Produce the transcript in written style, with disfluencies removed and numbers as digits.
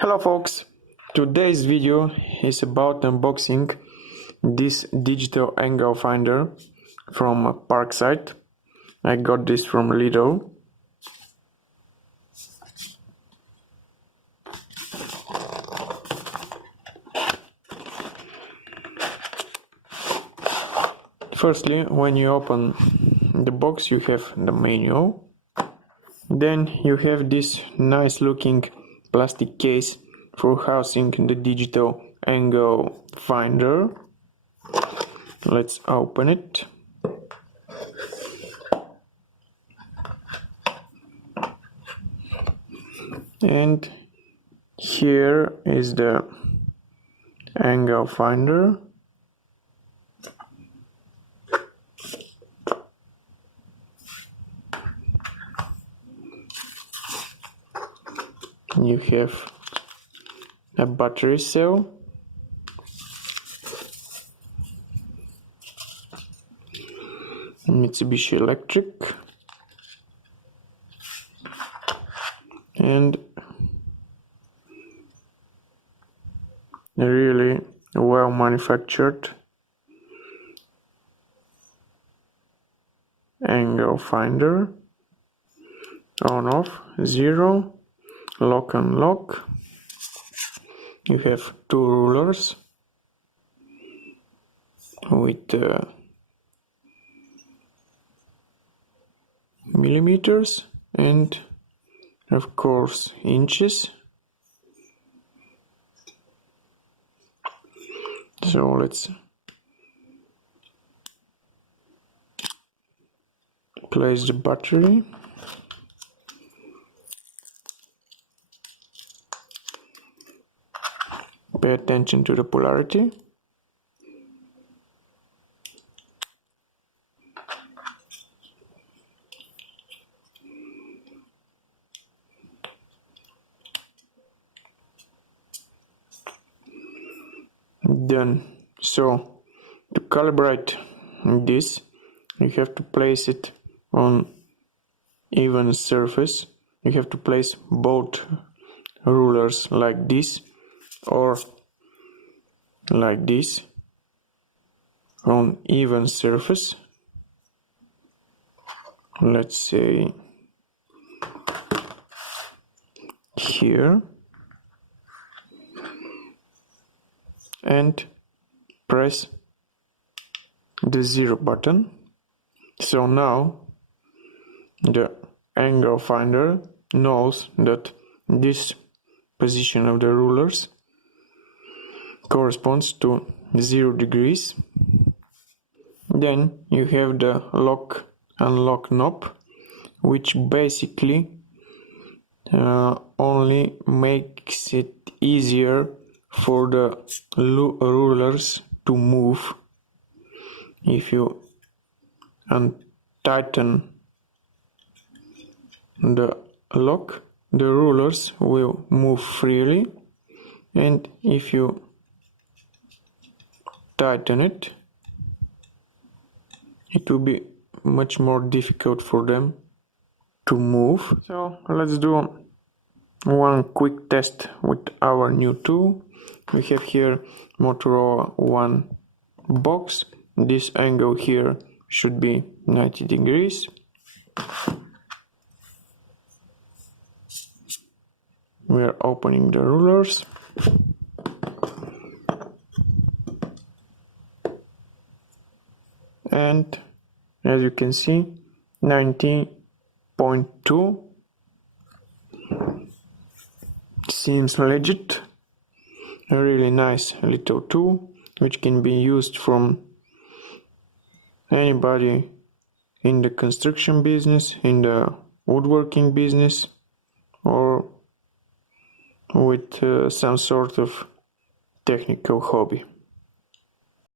Hello folks, today's video is about unboxing this digital angle finder from Parkside. I got this from Lidl. Firstly, when you open the box, you have the manual. Then you have this nice looking plastic case for housing the digital angle finder. Let's open it. And here is the angle finder. You have a battery cell, Mitsubishi Electric, and a really well manufactured angle finder. On off, 0, lock and lock. You have two rulers with millimeters and of course inches. So let's place the battery. Pay attention to the polarity. Done. So to calibrate this, you have to place it on even surface. You have to place both rulers like this or like this on even surface. Let's say here, and press the 0 button. So now the angle finder knows that this position of the rulers corresponds to 0 degrees. Then you have the lock and lock knob, which basically only makes it easier for the rulers to move. If you untighten the lock, the rulers will move freely, and if you tighten it, it will be much more difficult for them to move. So let's do one quick test with our new tool. We have here Motorola One box. This angle here should be 90 degrees. We are opening the rulers. And as you can see, 90.2 seems legit. A really nice little tool which can be used from anybody in the construction business, in the woodworking business, or with some sort of technical hobby.